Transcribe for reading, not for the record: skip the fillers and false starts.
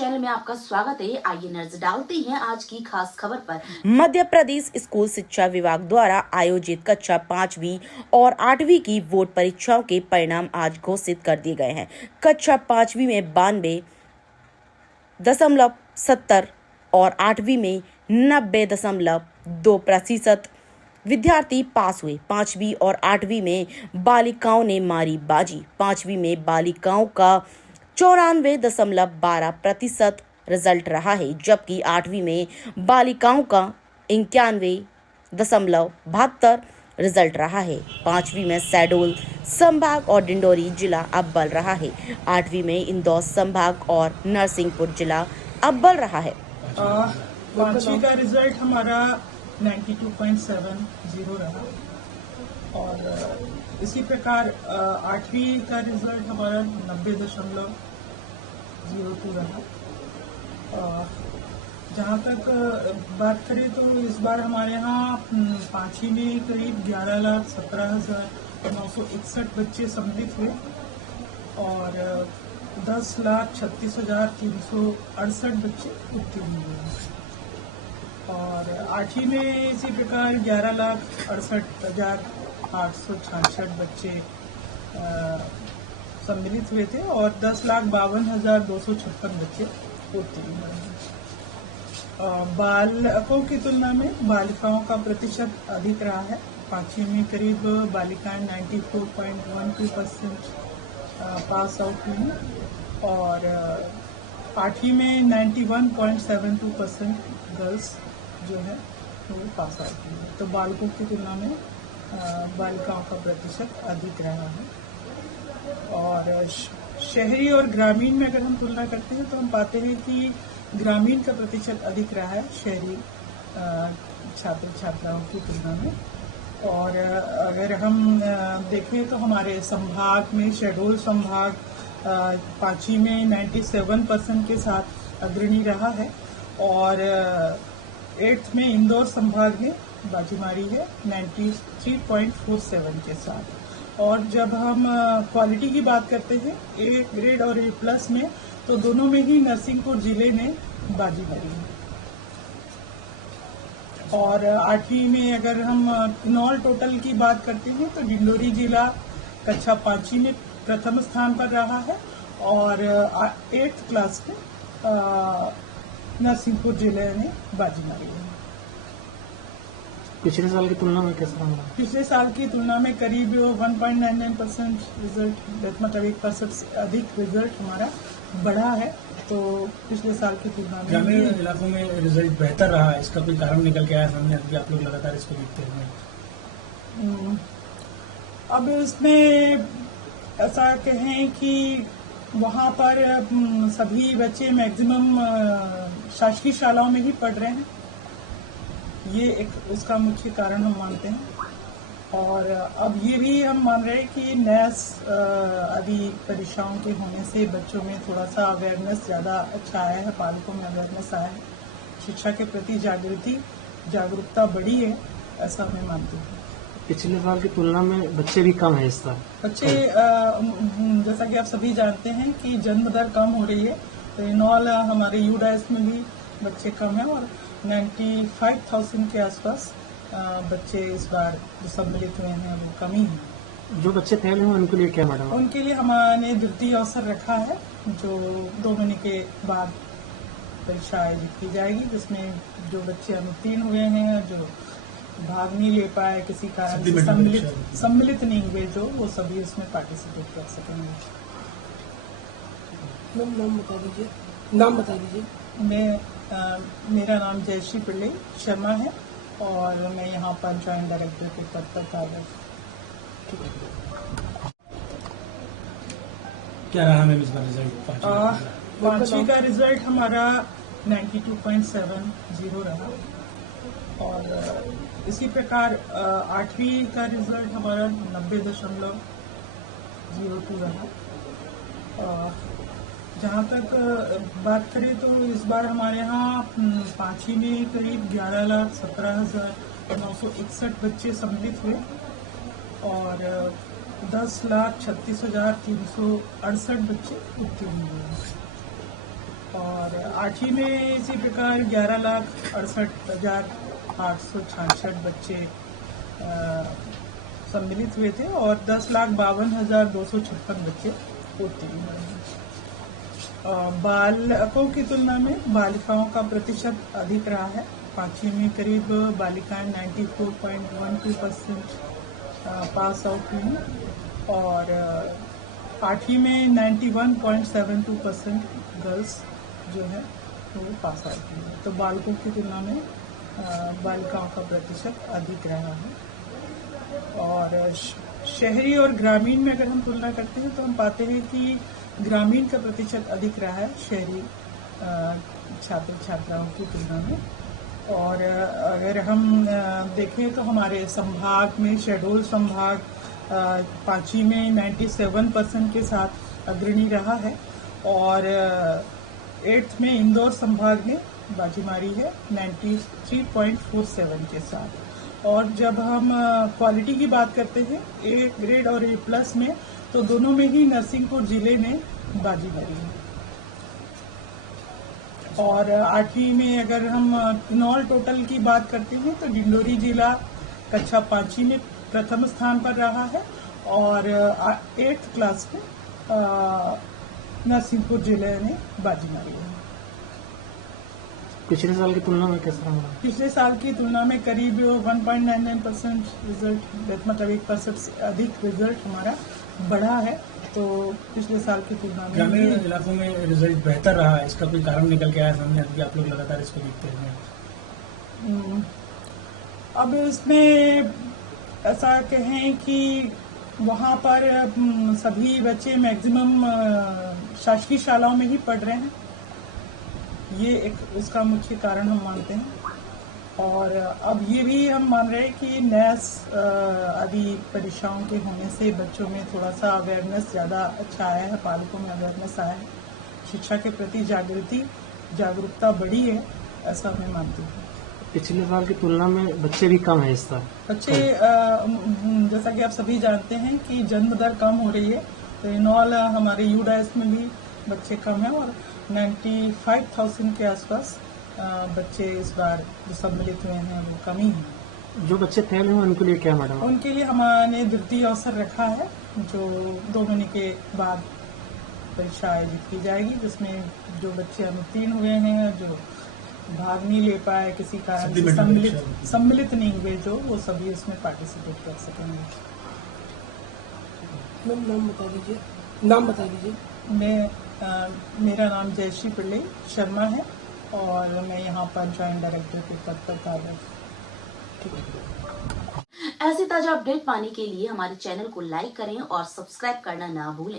Channel में आपका स्वागत है। आइए नजर डालते हैं आज की खास खबर पर। मध्य प्रदेश स्कूल शिक्षा विभाग द्वारा आयोजित कक्षा 5वीं और 8वीं की बोर्ड परीक्षाओं के परिणाम आज घोषित कर दिए गए हैं। कक्षा 5वीं में 92.70 और 8वीं में 90.2% विद्यार्थी पास हुए। 5वीं और 8वीं में बालिकाओं ने मारी बाजी। 5वीं में बालिकाओं का 94.12% रिजल्ट रहा है, जबकि 8वीं में बालिकाओं का 91.72 रिजल्ट रहा है। 5वीं में शहडोल संभाग और डिंडोरी जिला अव्वल रहा है। 8वीं में इंदौर संभाग और नरसिंहपुर जिला अव्वल रहा है। 5वीं का रिजल्ट हमारा 92.70 रहा और इसी प्रकार 8वीं का रिजल्ट हमारा 90.02 रहा। जहाँ तक बात करें तो इस बार हमारे यहाँ 5वीं में करीब 11,17,961 बच्चे सम्मिलित हुए और 10,36,368 बच्चे उत्तीर्ण हुए और 8वीं में इसी प्रकार 11,68,866 बच्चे सम्मिलित हुए थे और 10,52,256 बच्चे उत्तीर्ण हुए। बालकों की तुलना में बालिकाओं का प्रतिशत अधिक रहा है। 5वीं में करीब बालिकाएं 94.12% पास आउट हुई और 8वीं में 91.72% गर्ल्स जो है वो पास आउट हुई है। तो बालकों की तुलना में बालिकाओं का प्रतिशत अधिक रहा है और शहरी और ग्रामीण में अगर हम तुलना करते हैं तो हम पाते हैं कि ग्रामीण का प्रतिशत अधिक रहा है शहरी छात्र छात्राओं की तुलना में। और अगर हम देखें तो हमारे संभाग में शहडोल संभाग 5वीं में 97% के साथ अग्रणी रहा है और 8th में इंदौर संभाग ने बाजी मारी है 93.47 के साथ। और जब हम क्वालिटी की बात करते हैं ए ग्रेड और A+ में, तो दोनों में ही नरसिंहपुर जिले ने बाजी मारी है। और 8वीं में अगर हम इनऑल टोटल की बात करते हैं तो डिंडोरी जिला कक्षा 5वीं में प्रथम स्थान पर रहा है और 8th क्लास में नरसिंहपुर जिले ने बाजी मारी है। पिछले साल की तुलना में कैसा रहा? पिछले साल की तुलना में करीब 1.99% रिजल्ट, मतलब 1% से अधिक रिजल्ट हमारा बढ़ा है। तो पिछले साल की तुलना में ग्रामीण इलाकों में रिजल्ट बेहतर रहा है, इसका कोई कारण निकल के आया सामने कि आप लोग लगातार इसको देखते हुए? अब इसमें ऐसा कहें कि वहाँ पर सभी बच्चे मैक्सिमम शासकीय शालाओं में ही पढ़ रहे हैं, ये एक उसका मुख्य कारण हम मानते हैं। और अब ये भी हम मान रहे हैं कि नया अभी परीक्षाओं के होने से बच्चों में थोड़ा सा अवेयरनेस ज़्यादा अच्छा आया है, पालकों में अवेयरनेस आया है, शिक्षा के प्रति जागरूकता बढ़ी है, ऐसा मैं मानती हूँ। पिछले साल की तुलना में बच्चे भी कम है इस साल। बच्चे जैसा कि आप सभी जानते हैं कि जन्म दर कम हो रही है, तो इनऑल हमारे यूडाइस में भी बच्चे कम हैं और 95,000 के आसपास बच्चे इस बार जो सम्मिलित हुए हैं वो कम ही हैं। जो बच्चे फेल हुए उनके लिए क्या मैडम? उनके लिए हमने द्वितीय अवसर रखा है, जो 2 महीने के बाद परीक्षा आयोजित की जाएगी, जिसमें जो बच्चे अनुत्तीर्ण हुए हैं, जो भाग नहीं ले पाए, किसी कारण से सम्मिलित नहीं हुए, जो वो सभी उसमें पार्टिसिपेट कर सकेंगे। नाम बता दीजिए। मेरा नाम जयश्री पिल्ले शर्मा है और मैं यहाँ पर जॉइंट डायरेक्टर के पद पर कार्यरत। क्या रहा मैम इस बार रिजल्ट? 5वीं का रिजल्ट हमारा 92.70 रहा और इसी प्रकार 8वीं का रिजल्ट हमारा 90.02 रहा। जहाँ तक बात करें तो इस बार हमारे यहाँ 5वीं में करीब 11,17,961 बच्चे सम्मिलित हुए और 10,36,368 बच्चे उत्तीर्ण हुए। और 8वीं में इसी प्रकार 11,68,866 बच्चे सम्मिलित हुए थे और 10,52,256 बच्चे उत्तीर्ण हुए हैं। बालकों की तुलना में बालिकाओं का प्रतिशत अधिक रहा है। 5वीं में करीब बालिकाएं 94.12% पास आउट हुई और 8वीं में 91.72% गर्ल्स जो है वो पास आउट हुई। तो बालकों की तुलना में बालिकाओं का प्रतिशत अधिक रहा है। और शहरी और ग्रामीण में अगर हम तुलना करते हैं तो हम पाते हैं कि ग्रामीण का प्रतिशत अधिक रहा है शहरी छात्र छात्राओं की तुलना में। और अगर हम देखें तो हमारे संभाग में शहडोल संभाग 5वीं में 97% के साथ अग्रणी रहा है और 8th में इंदौर संभाग ने बाजी मारी है 93.47 के साथ। और जब हम क्वालिटी की बात करते हैं ए ग्रेड और A+ में तो दोनों में ही नरसिंहपुर जिले ने बाजी मारी है। और 8वीं में अगर हम इनऑल टोटल की बात करते हैं तो डिंडोरी जिला कक्षा 5वीं में प्रथम स्थान पर रहा है और 8th क्लास में नरसिंहपुर जिले ने बाजी मारी है। पिछले साल की तुलना में कैसा रहा? पिछले साल की तुलना में करीब 1.99% रिजल्ट, मतलब 1% से अधिक रिजल्ट हमारा बढ़ा है। तो पिछले साल की तुलना में ग्रामीण इलाकों में रिजल्ट बेहतर रहा है, इसका कोई कारण निकल के आया सामने कि आप लोग लगातार इसको देखते हैं? अब इसमें ऐसा कहें कि वहाँ पर सभी बच्चे मैक्सिमम शासकीय शालाओं में ही पढ़ रहे हैं, ये एक इसका मुख्य कारण हम मानते हैं। और अब ये भी हम मान रहे हैं कि NAS आदि परीक्षाओं के होने से बच्चों में थोड़ा सा अवेयरनेस ज़्यादा अच्छा आया है, पालकों में अवेयरनेस आया है, शिक्षा के प्रति जागरूकता बढ़ी है, ऐसा मैं मानती हूँ। पिछले साल की तुलना में बच्चे भी कम है इस साल। बच्चे जैसा कि आप सभी जानते हैं कि जन्म दर कम हो रही है, तो इनऑल हमारे UDAS में भी बच्चे कम हैं और 95,000 के आसपास बच्चे इस बार जो सम्मिलित हुए हैं वो कम ही हैं। जो बच्चे फेल हुए उनके लिए क्या मैडम? उनके लिए हमने द्वितीय अवसर रखा है जो 2 महीने के बाद परीक्षा आयोजित की जाएगी, जिसमें जो बच्चे अनुत्तीर्ण हुए हैं, जो भाग नहीं ले पाए, किसी कारण से सम्मिलित नहीं हुए, जो वो सभी उसमें पार्टिसिपेट कर सकेंगे। नाम बता दीजिए। मेरा नाम जयश्री पिल्ले शर्मा है और मैं यहाँ पर जॉइंट डायरेक्टर के पद पर कार्यरत हूँ। ऐसे ताजा अपडेट पाने के लिए हमारे चैनल को लाइक करें और सब्सक्राइब करना ना भूलें।